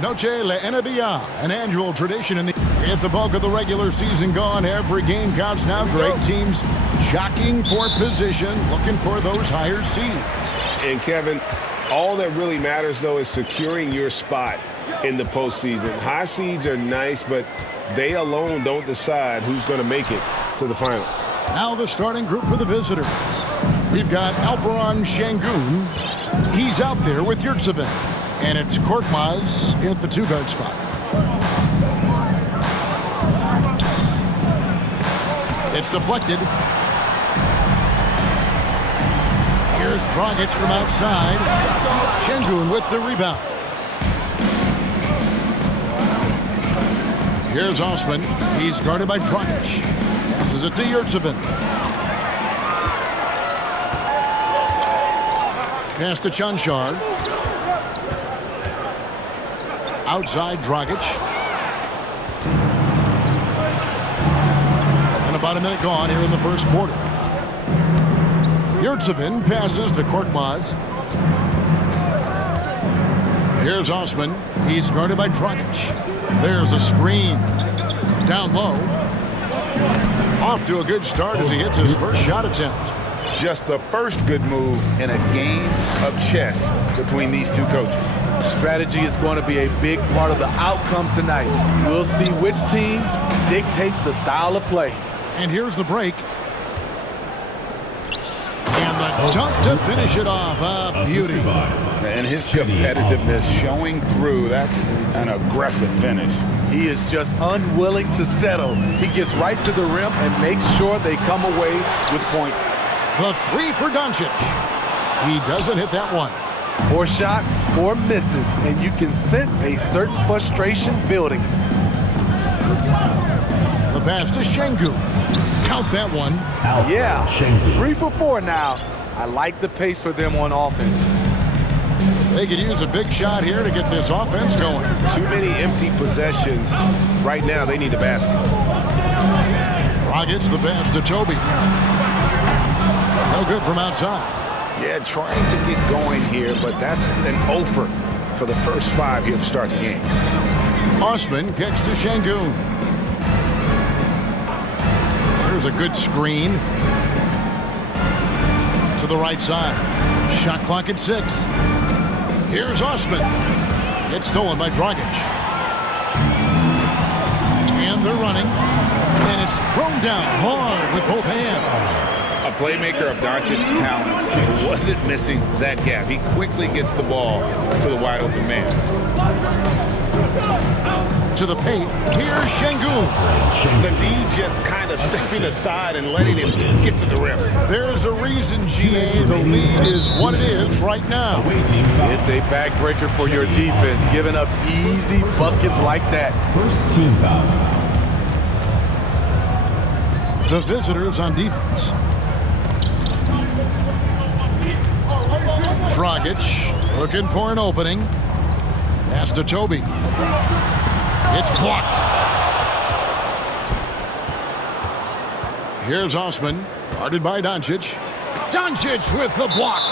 Noche la NBA, an annual tradition in the with the bulk of the regular season gone. Every game counts now. Great teams jockeying for position, looking for those higher seeds. And Kevin, all that really matters though is securing your spot in the postseason. High seeds are nice, but they alone don't decide who's going to make it to the finals. Now the starting group for the visitors. We've got Alperen Şengün. He's out there with Yurtseven. And it's Korkmaz at the two-guard spot. It's deflected. Here's Dragic from outside. Şengün with the rebound. Here's Osman. He's guarded by Dragic. Passes it to Yurtseven. Pass to Cancar. Outside Dragic. And about a minute gone here in the first quarter. Yurtseven passes to Korkmaz. Here's Osman. He's guarded by Dragic. There's a screen. Down low. Off to a good start as he hits his first shot attempt. Just the first good move in a game of chess between these two coaches. Strategy is going to be a big part of the outcome tonight. We'll see which team dictates the style of play. And here's the break. And the dunk to finish it off. A beauty. And his competitiveness showing through. That's an aggressive finish. He is just unwilling to settle. He gets right to the rim and makes sure they come away with points. The three for Doncic. He doesn't hit that one. 4 shots, 4 misses, and you can sense a certain frustration building. The pass to Şengün. Count that one. Yeah, 3 for 4 now. I like the pace for them on offense. They could use a big shot here to get this offense going. Too many empty possessions. Right now, they need a basket. Dragic the pass to Toby. No good from outside. Yeah, trying to get going here, but that's an offer for the first 5 here to start the game. Osman kicks to Şengün. There's a good screen. To the right side. Shot clock at 6. Here's Osman. It's stolen by Dragic. And they're running. And it's thrown down hard with both hands. A playmaker of Doncic's talents wasn't missing that gap. He quickly gets the ball to the wide open man. To the paint. Here's Şengün. The knee just kind of stepping aside and letting him get to the rim. There's a reason, GA, the lead is what it is right now. It's a backbreaker for your defense, giving up easy buckets like that. First team foul. The visitors on defense. Dragic looking for an opening. Pass to Toby. It's blocked. Here's Osman, guarded by Doncic. Doncic with the block.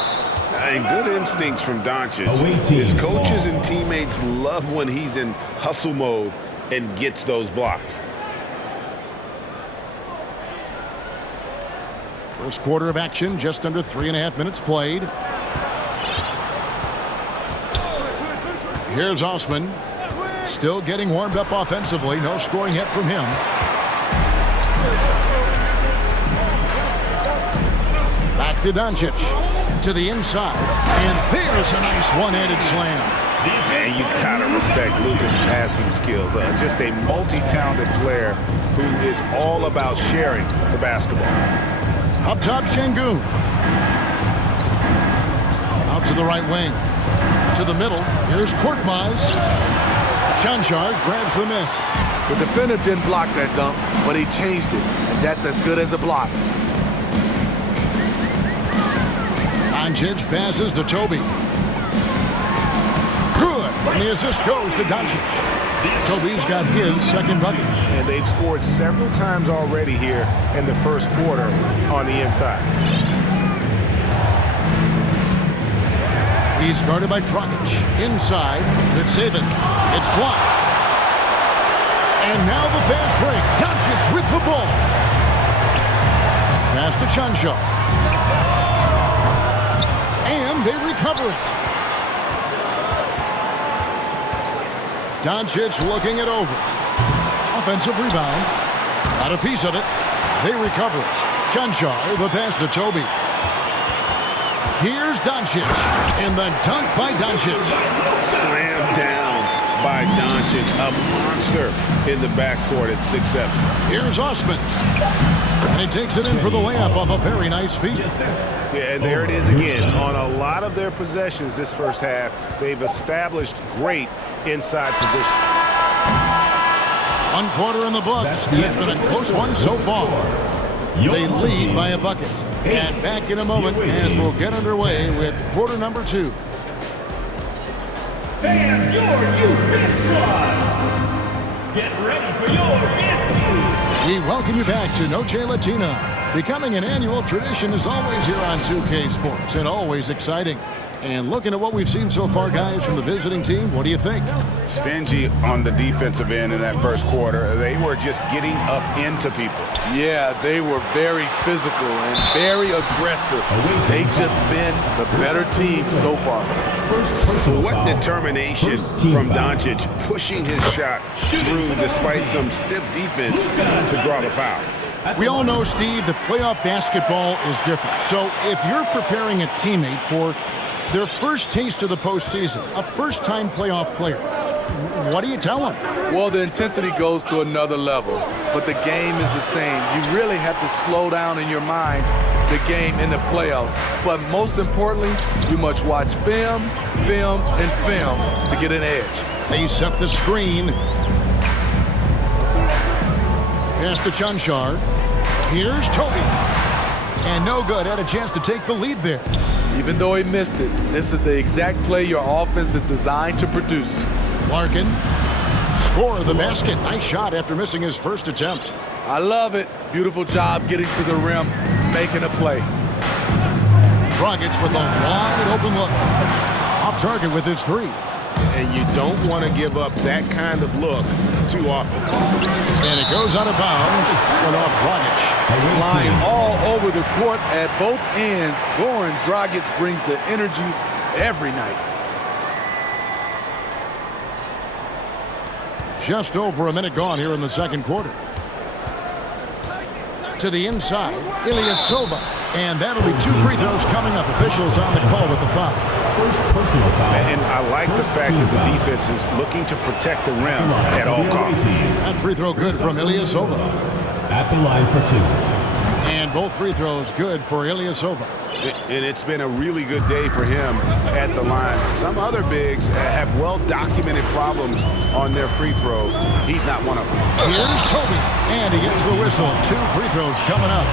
And good instincts from Doncic. His coaches and teammates love when he's in hustle mode and gets those blocks. First quarter of action, just under 3.5 minutes played. Here's Osman. Still getting warmed up offensively. No scoring hit from him. Back to Doncic. To the inside. And there's a nice one-handed slam. And you gotta respect Luka's passing skills. Just a multi-talented player who is all about sharing the basketball. Up top, Şengün. Out to the right wing. To the middle. Here's Korkmaz. Cancar grabs the miss. The defender didn't block that dunk, but he changed it, and that's as good as a block. Doncic passes to Toby. Good. And the assist goes to Doncic. Toby's got his second bucket. And they've scored several times already here in the first quarter on the inside. He's guarded by Dragic. Inside, it's Saban. It's blocked. And now the fast break. Doncic with the ball. Pass to Chanshaw. And they recover it. Doncic looking it over. Offensive rebound. Got a piece of it. They recover it. Chanshaw, the pass to Toby. Here's Doncic. And the dunk by Doncic. Slammed down by Doncic. A monster in the backcourt at 6'7". Here's Osman. And he takes it in for the layup off a very nice feed. Yeah, and there it is again. On a lot of their possessions this first half, they've established great inside position. 1 quarter in the books. It's been a close one so far. They lead by a bucket. And back in a moment as we'll get underway with quarter number 2. And your youth dance squad. Get ready for your dance team. We welcome you back to Noche Latina. Becoming an annual tradition is always here on 2K Sports and always exciting. And looking at what we've seen so far, guys, from the visiting team, what do you think? Stingy on the defensive end in that first quarter. They were just getting up into people. Yeah, they were very physical and very aggressive. They've just been the better team so far. What determination from Doncic pushing his shot through despite some stiff defense to draw the foul. We all know, Steve, that playoff basketball is different. So if you're preparing a teammate for their first taste of the postseason, a first-time playoff player, what do you tell them? Well, the intensity goes to another level, but the game is the same. You really have to slow down in your mind the game in the playoffs. But most importantly, you must watch film, and film to get an edge. They set the screen. Pass to Chanshaw. Here's Toby. And no good. Had a chance to take the lead there. Even though he missed it, this is the exact play your offense is designed to produce. Larkin, score of the basket. Nice shot after missing his first attempt. I love it. Beautiful job getting to the rim, making a play. Dragic with a wide open look. Off target with his 3. And you don't want to give up that kind of look too often. And it goes out of bounds. Went off Dragic. Flying all over the court at both ends. Goran Dragic brings the energy every night. Just over a minute gone here in the second quarter. To the inside, Ilyasova. And that'll be 2 free throws coming up. Officials on the call with the foul. First personal foul. And I like the fact that the defense is looking to protect the rim at all costs. That free throw good from Ilyasova. At the line for 2. And both free throws good for Ilyasova. And it's been a really good day for him at the line. Some other bigs have well-documented problems on their free throws. He's not one of them. Here's Toby. And he gets the whistle. 2 free throws coming up.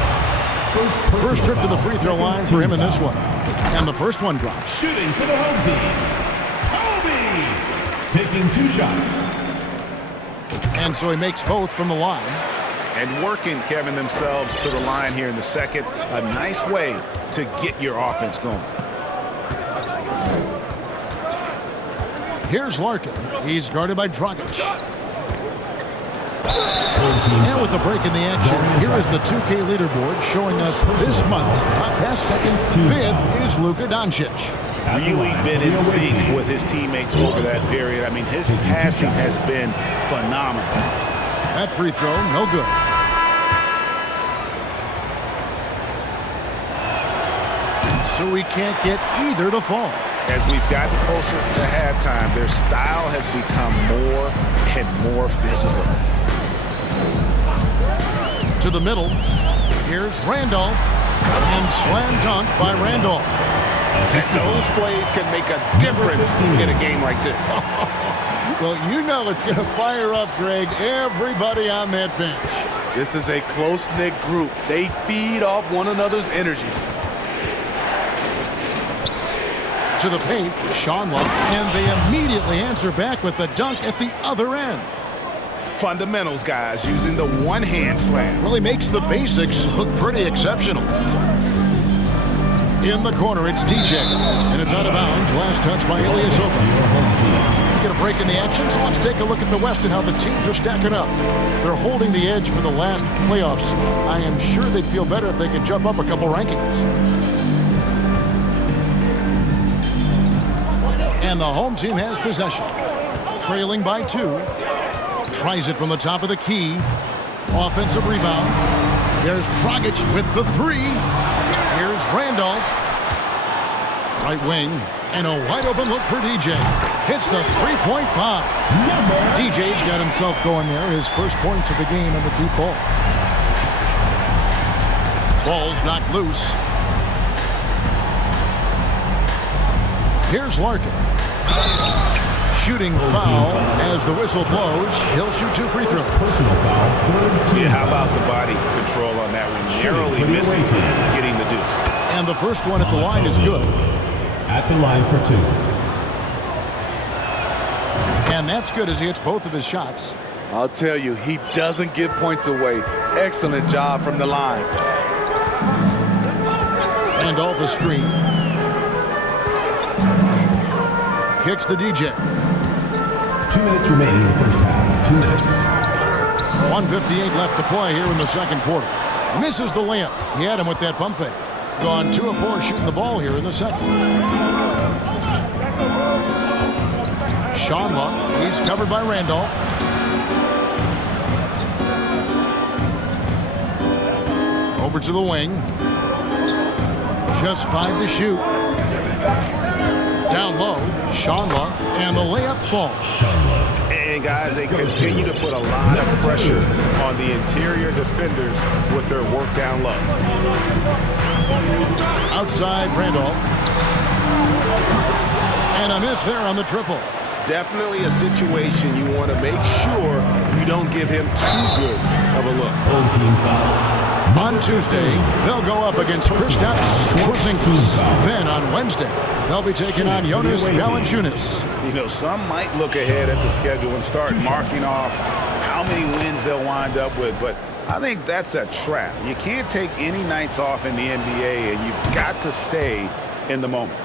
First trip to the free throw line for him in this one. And the first one drops. Shooting for the home team, Toby! Taking 2 shots. And so he makes both from the line. And working, Kevin, themselves to the line here in the second. A nice way to get your offense going. Here's Larkin. He's guarded by Dragic. And with the break in the action, here is the 2K leaderboard showing us this month's top pass second. 5th is Luka Doncic. Really been in sync with his teammates over that period. I mean, his passing has been phenomenal. That free throw, no good. So we can't get either to fall. As we've gotten closer to halftime, their style has become more and more physical. To the middle, here's Randolph, and slam dunk by Randolph. Those plays can make a difference in a game like this. Well, you know it's going to fire up, Greg, everybody on that bench. This is a close-knit group. They feed off one another's energy. To the paint, Sean Love, and they immediately answer back with the dunk at the other end. Fundamentals, guys, using the one-hand slam. Really makes the basics look pretty exceptional. In the corner, it's DJ. And it's out of bounds. Last touch by Ilyasova. Get a break in the action, so let's take a look at the West and how the teams are stacking up. They're holding the edge for the last playoffs. I am sure they'd feel better if they could jump up a couple rankings. And the home team has possession. Trailing by 2. Tries it from the top of the key. Offensive rebound. There's Dragic with the 3. Here's Randolph. Right wing. And a wide open look for DJ. Hits the three-point bomb. DJ's got himself going there. His first points of the game on the deep ball. Ball's knocked loose. Here's Larkin. Shooting foul as the whistle blows. He'll shoot 2 free throws. Personal foul. Yeah, how about the body control on that one? Narrowly missing, getting the deuce. And the first one at the line is good. At the line for 2. And that's good as he hits both of his shots. I'll tell you, he doesn't give points away. Excellent job from the line. And off the screen. Kicks to DJ. 2 minutes remaining in the first half. 2 minutes. 1:58 left to play here in the second quarter. Misses the layup. He had him with that pump fake. Gone 2 of 4 shooting the ball here in the second. Shanla, he's covered by Randolph. Over to the wing. Just 5 to shoot. Down low, Shanla, and the layup falls. And guys, they continue to put a lot of pressure on the interior defenders with their work down low. Outside Randolph. And a miss there on the triple. Definitely a situation you want to make sure you don't give him too good of a look. Home team foul. On Tuesday, they'll go up against Kristaps Porzingis. Then on Wednesday, they'll be taking on Jonas Valanciunas. You know, some might look ahead at the schedule and start marking off how many wins they'll wind up with, but I think that's a trap. You can't take any nights off in the NBA, and you've got to stay in the moment.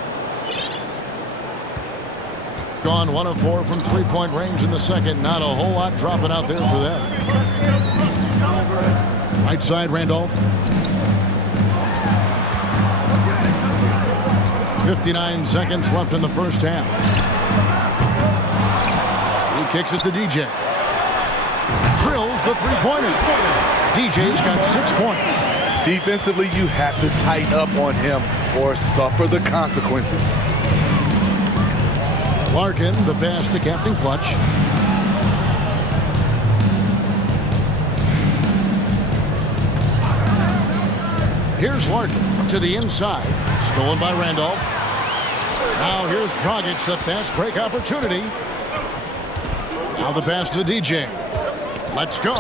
Gone 1 of 4 from three-point range in the second. Not a whole lot dropping out there for them. Right side, Randolph. 59 seconds left in the first half. He kicks it to DJ. Drills the three-pointer. DJ's got 6 points. Defensively, you have to tighten up on him or suffer the consequences. Larkin, the pass to Captain Clutch. Here's Larkin to the inside. Stolen by Randolph. Now here's Dragic, the fast break opportunity. Now the pass to DJ. Let's go.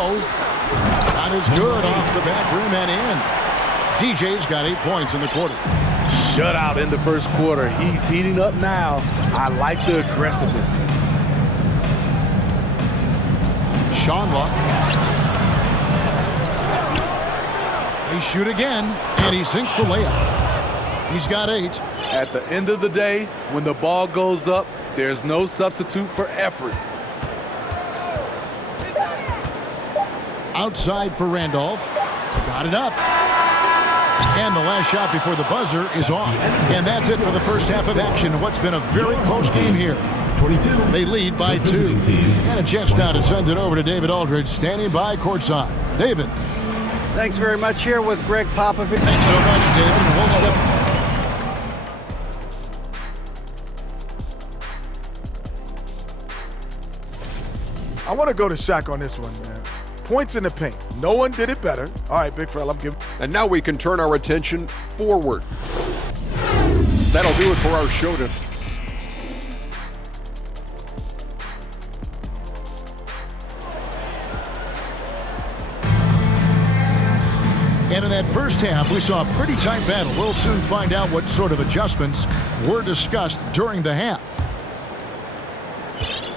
Shot is good off the back rim and in. DJ's got 8 points in the quarter. Shutout in the first quarter. He's heating up now. I like the aggressiveness. Shanla. They shoot again, and he sinks the layup. He's got 8. At the end of the day, when the ball goes up, there's no substitute for effort. Outside for Randolph. Got it up. And the last shot before the buzzer is off. And that's it for the first half of action. What's been a very close game here. 22. They lead by 2. And a chance now to send it over to David Aldridge, standing by courtside. David. Thanks very much. Here with Greg Popovich. Thanks so much, David. We'll step. I want to go to Shaq on this one, man. Points in the paint. No one did it better. All right, big fella, I'm giving. And now we can turn our attention forward. That'll do it for our show today. And in that first half, we saw a pretty tight battle. We'll soon find out what sort of adjustments were discussed during the half.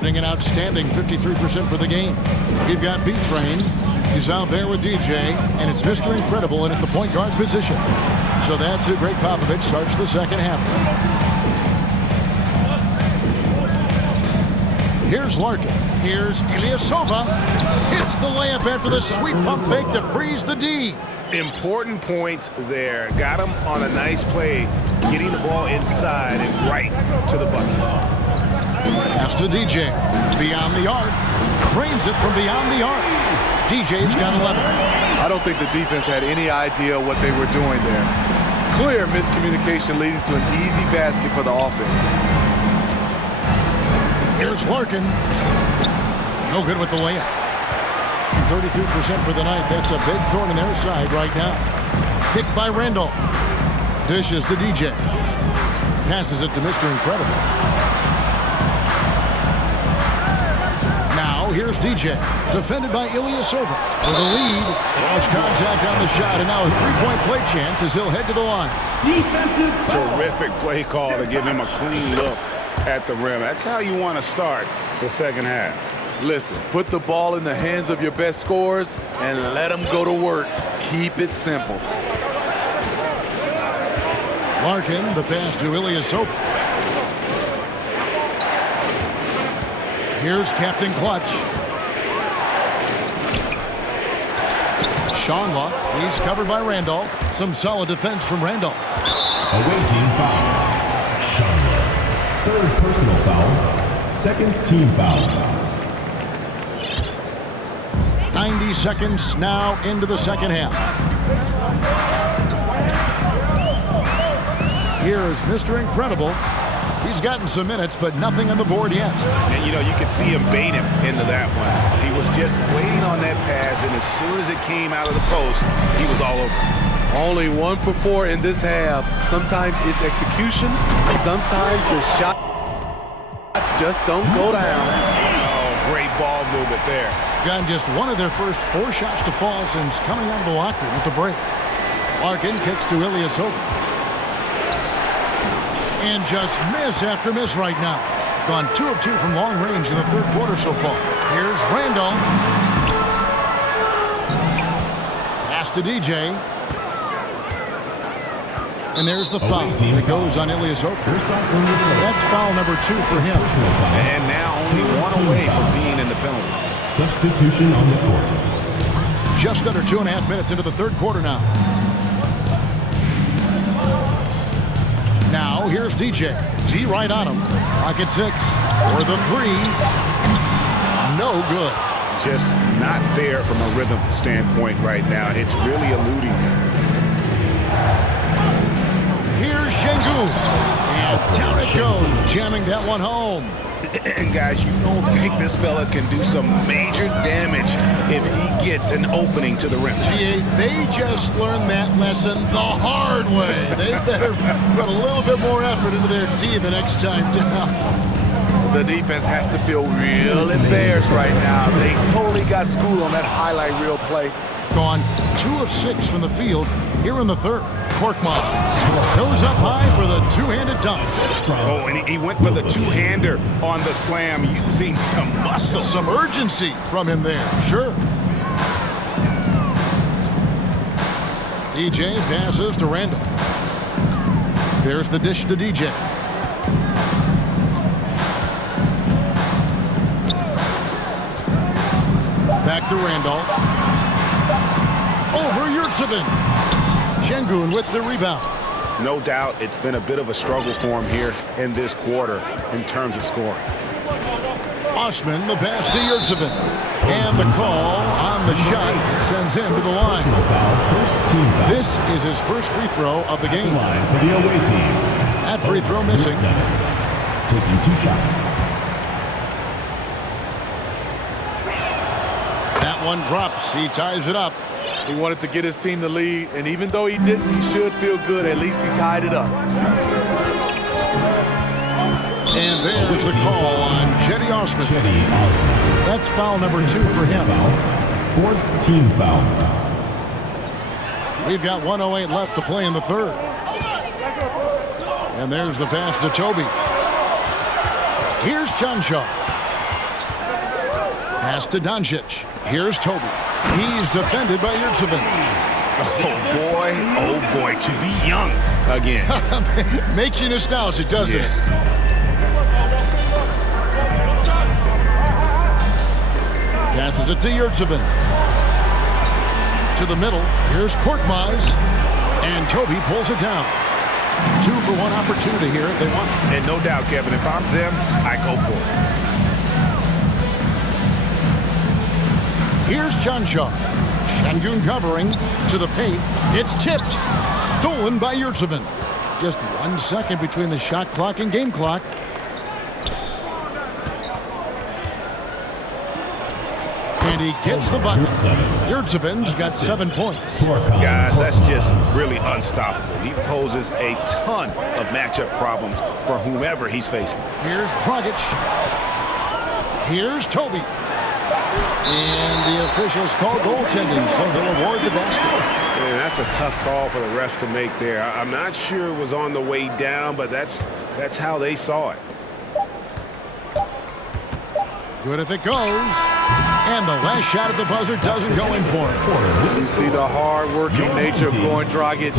An outstanding 53% for the game. We've got B-Train. He's out there with DJ, and it's Mr. Incredible and at the point guard position. So that's who Greg Popovich starts the second half. Here's Larkin. Here's Ilyasova. Hits the layup after the sweet pump fake to freeze the D. Important points there. Got him on a nice play, getting the ball inside and right to the bucket. Pass to DJ. Beyond the arc. Cranes it from beyond the arc. DJ's got 11. I don't think the defense had any idea what they were doing there. Clear miscommunication leading to an easy basket for the offense. Here's Larkin. No good with the layup. 33% for the night. That's a big thorn in their side right now. Kicked by Randolph. Dishes to DJ. Passes it to Mr. Incredible. Now here's DJ. Defended by Ilyasova. For the lead. Lost contact on the shot. And now a three-point play chance as he'll head to the line. Defensive foul. Terrific play call to give him a clean look at the rim. That's how you want to start the second half. Listen, put the ball in the hands of your best scorers and let them go to work. Keep it simple. Larkin, the pass to Ilyasova. Here's Captain Clutch. Shonla, he's covered by Randolph. Some solid defense from Randolph. Away team foul. Shonla. Third personal foul. Second team foul. 90 seconds now into the second half. Here is Mr. Incredible. He's gotten some minutes, but nothing on the board yet. And, you know, you could see him bait him into that one. He was just waiting on that pass, and as soon as it came out of the post, he was all over. Only 1 for 4 in this half. Sometimes it's execution. Sometimes the shot just don't go down. Oh, great ball movement there. Gotten just one of their first 4 shots to fall since coming out of the locker room at the break. Larkin kicks to Ilyasova. And just miss after miss right now. Gone 2 of 2 from long range in the third quarter so far. Here's Randolph. Pass to DJ. And there's the foul that goes on Ilyasova. That's foul number 2 for him. And now only 1 away from being in the penalty. Substitution on the court. Just under 2.5 minutes into the third quarter now. Now here's DJ. D right on him. Pocket 6. Or the 3. No good. Just not there from a rhythm standpoint right now. It's really eluding him. Here's Şengün. And down it goes, jamming that one home. And guys, you don't think this fella can do some major damage if he gets an opening to the rim. Gee, they just learned that lesson the hard way. They better put a little bit more effort into their D the next time down. The defense has to feel real embarrassed right now. They totally got schooled on that highlight reel play. Gone 2 of 6 from the field here in the third. Korkmaz goes up high for the two-handed dunk. Oh, and he went for the two-hander on the slam using some muscle. Some urgency from him there, sure. DJ passes to Randall. There's the dish to DJ. Back to Randolph. Over Yurtsevin. Şengün with the rebound. No doubt it's been a bit of a struggle for him here in this quarter in terms of scoring. Osman, the pass to Yurtsevin. And the call on the shot sends him to the line. This is his first free throw of the game. For the away team. That free throw missing. Taking 2 shots. That one drops. He ties it up. He wanted to get his team the lead, and even though he didn't, he should feel good. At least he tied it up. And there's the call on Cedi Osman. That's foul number 2 for him. 4th team foul. We've got 1:08 left to play in the third. And there's the pass to Toby. Here's Chanshaw. Pass to Doncic. Here's Toby. He's defended by Yurtsevin. Oh boy, to be young again. Makes you nostalgic, doesn't it? Passes it to Yurtsevin. To the middle. Here's Korkmaz. And Toby pulls it down. 2 for 1 opportunity here if they want it. And no doubt, Kevin, if I'm them, I go for it. Here's Chansha. Shangun covering to the paint. It's tipped. Stolen by Yurtsevin. Just 1 second between the shot clock and game clock. And he gets the bucket. Yurtsevin's got 7 points. Guys, that's just really unstoppable. He poses a ton of matchup problems for whomever he's facing. Here's Dragic. Here's Toby. And the officials call goaltending, so they'll award the basket. Man, that's a tough call for the refs to make there. I'm not sure it was on the way down, but that's how they saw it. Good if it goes. And the last shot at the buzzer doesn't go in for it. You see the hard-working nature of Goran Dragic,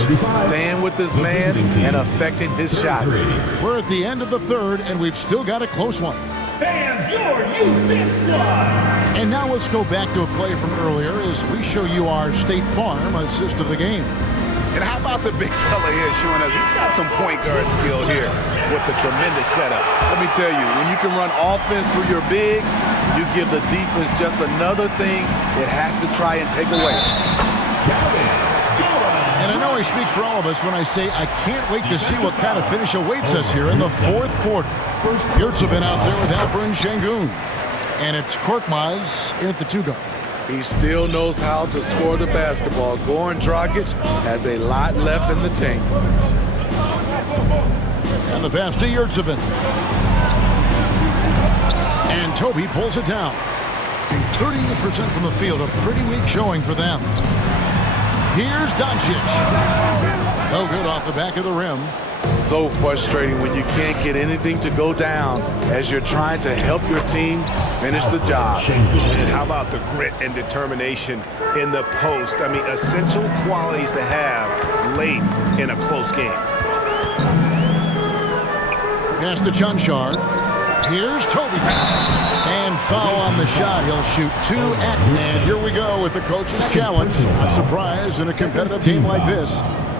staying with his man and affecting his shot. We're at the end of the third, and we've still got a close one. Fans, your youth squad. And now let's go back to a play from earlier as we show you our State Farm assist of the game. And how about the big fella here showing us he's got some point guard skill here with the tremendous setup. Let me tell you, when you can run offense through your bigs, you give the defense just another thing it has to try and take away. And I know I speak for all of us when I say I can't wait to see what kind of finish awaits us here in the fourth quarter. Yurtsevin out there with Alperin Şengün. And it's Korkmaz in at the 2-guard. He still knows how to score the basketball. Goran Dragic has a lot left in the tank. And the pass to Yurtsevin. And Toby pulls it down. 38% from the field, a pretty weak showing for them. Here's Doncic. No good off the back of the rim. So frustrating when you can't get anything to go down as you're trying to help your team finish the job. And how about the grit and determination in the post? I mean, essential qualities to have late in a close game. Pass to Chansha. Here's Toby. And foul on the shot. He'll shoot 2 at. And here we go with the coach's challenge. Not surprised in a competitive game like this.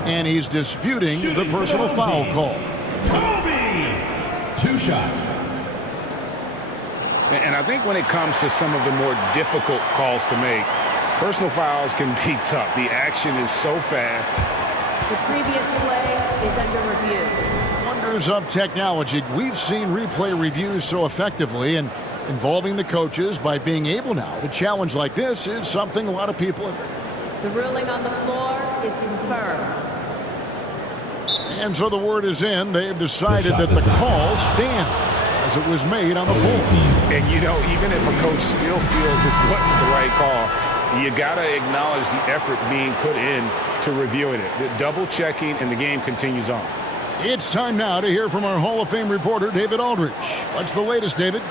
And he's disputing the personal foul call. Toby! 2 shots. And I think when it comes to some of the more difficult calls to make, personal fouls can be tough. The action is so fast. The previous play is under review. Wonders of technology. We've seen replay reviews so effectively, and involving the coaches by being able now to challenge like this is something a lot of people. The ruling on the floor is confirmed. And so the word is in. They've decided that the call stands as it was made on the floor. And, you know, even if a coach still feels this wasn't the right call, you got to acknowledge the effort being put in to reviewing it. The double checking, and the game continues on. It's time now to hear from our Hall of Fame reporter, David Aldrich. What's the latest, David?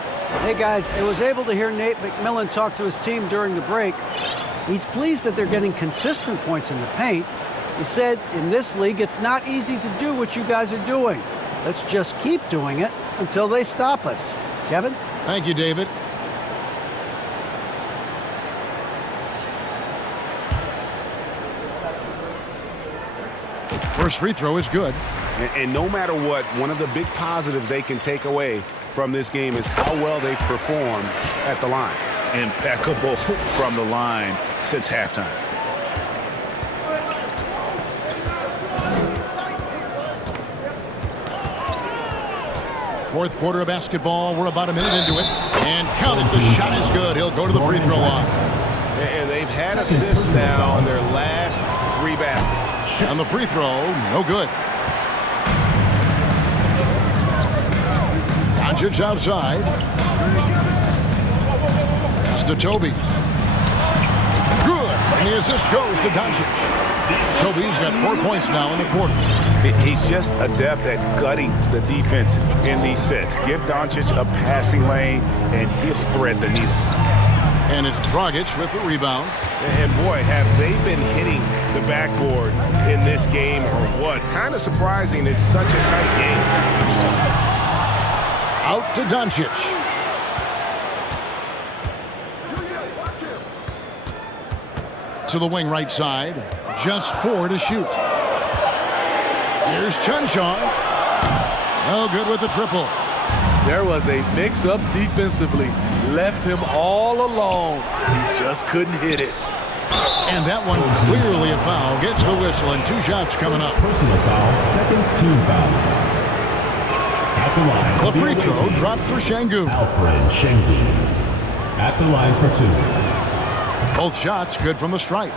Hey, guys, I was able to hear Nate McMillan talk to his team during the break. He's pleased that they're getting consistent points in the paint. He said, in this league, it's not easy to do what you guys are doing. Let's just keep doing it until they stop us. Kevin? Thank you, David. First free throw is good. And no matter what, one of the big positives they can take away from this game is how well they perform at the line. Impeccable from the line since halftime. Fourth quarter of basketball. We're about a minute into it. And count it. The shot is good. He'll go to the free throw line. And they've had assists now on their last 3 baskets. And the free throw, no good. Doncic outside. Pass to Toby. Good. And the assist goes to Doncic. Toby's got 4 points now in the quarter. He's just adept at gutting the defense in these sets. Give Doncic a passing lane, and he'll thread the needle. And it's Dragic with the rebound. And boy, have they been hitting the backboard in this game or what? Kind of surprising it's such a tight game. Out to Doncic. To the wing right side. Just 4 to shoot. Here's Chunshaw. No good with the triple. There was a mix-up defensively. Left him all alone. He just couldn't hit it. And that one clearly a foul. Gets the whistle and 2 shots coming up. Personal foul, second team foul. At the line. The free throw dropped for Şengün. Alperen Şengün. At the line for 2. Both shots good from the stripe.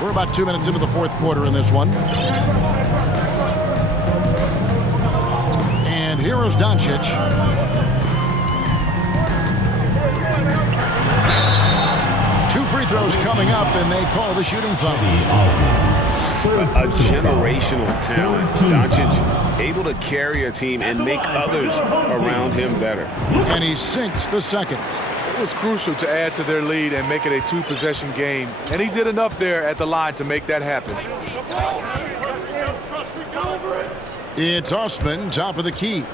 We're about 2 minutes into the fourth quarter in this one. And here is Doncic. Two free throws coming up, and they call the shooting foul. A generational talent. Doncic able to carry a team and make others around him better. And he sinks the second. It was crucial to add to their lead and make it a 2-possession game. And he did enough there at the line to make that happen. It's Osman, top of the key.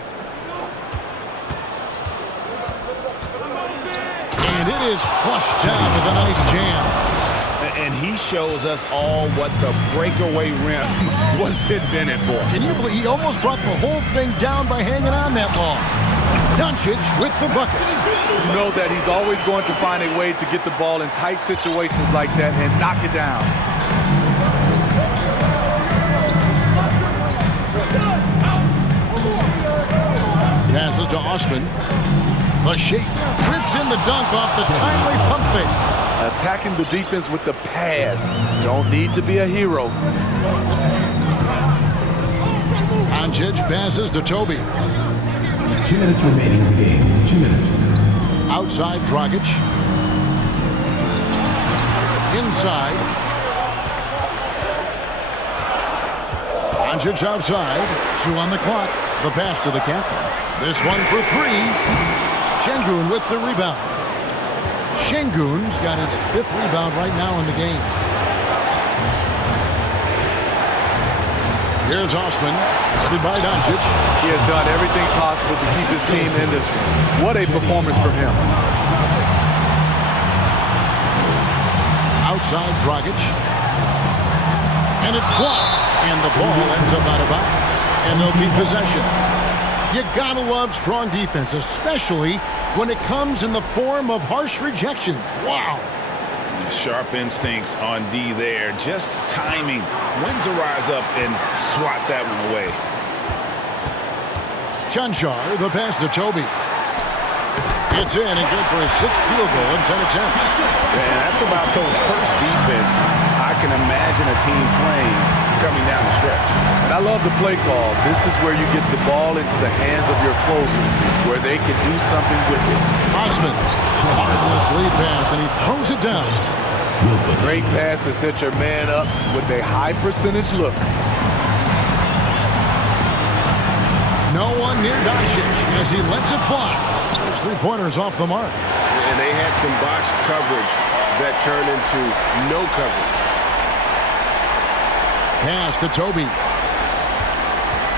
And it is flushed down with a nice jam. And he shows us all what the breakaway rim was invented for. Can you believe he almost brought the whole thing down by hanging on that long? Doncic with the bucket. You know that he's always going to find a way to get the ball in tight situations like that and knock it down. Passes to Osman. The shake. Rips in the dunk off the timely pump fake. Attacking the defense with the pass. Don't need to be a hero. Doncic passes to Toby. 2 minutes remaining in the game. 2 minutes. Outside Dragic. Inside. Doncic outside. 2 on the clock. The pass to the captain. This one for 3. Şengün with the rebound. Şengün's got his 5th rebound right now in the game. Here's Osman. Headed by Doncic. He has done everything possible to keep his team in this one. What a performance from him. Outside Dragic. And it's blocked. And the ball ends up out of bounds. And they'll keep possession. You gotta love strong defense, especially when it comes in the form of harsh rejections. Wow. Sharp instincts on D there. Just timing when to rise up and swat that one away. Chunshaw, the pass to Toby. It's in and good for his 6th field goal in 10 attempts. And that's about the worst defense I can imagine a team playing coming down the stretch. And I love the play call. This is where you get the ball into the hands of your closers, where they can do something with it. Osman, marvelous lead pass, and he throws it down. Great pass to set your man up with a high percentage look. No one near Doncic as he lets it fly. His 3-pointers off the mark. And they had some botched coverage that turned into no coverage. Pass to Toby.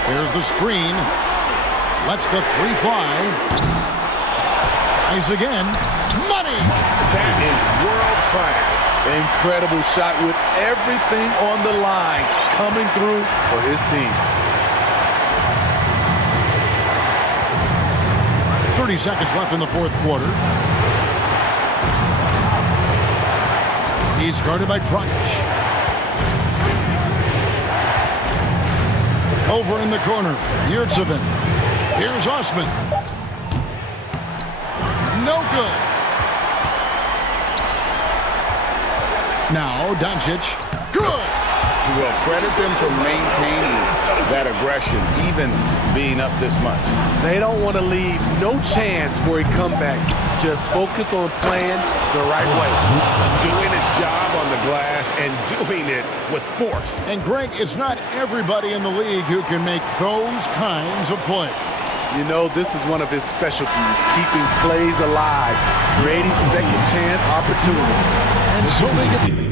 Here's the screen. Lets the 3 fly. Tries again. Money! That is world class. Incredible shot with everything on the line coming through for his team. 30 seconds left in the fourth quarter. He's guarded by Dragic. Over in the corner, Yurtsevin. Here's Osman. No good. Now Doncic. Good. Well, credit them for maintaining that aggression, even being up this much. They don't want to leave no chance for a comeback. Just focus on playing the right way. Doing his job on the glass and doing it with force. And Greg, it's not everybody in the league who can make those kinds of plays. You know, this is one of his specialties, keeping plays alive, creating second chance opportunities. And so they get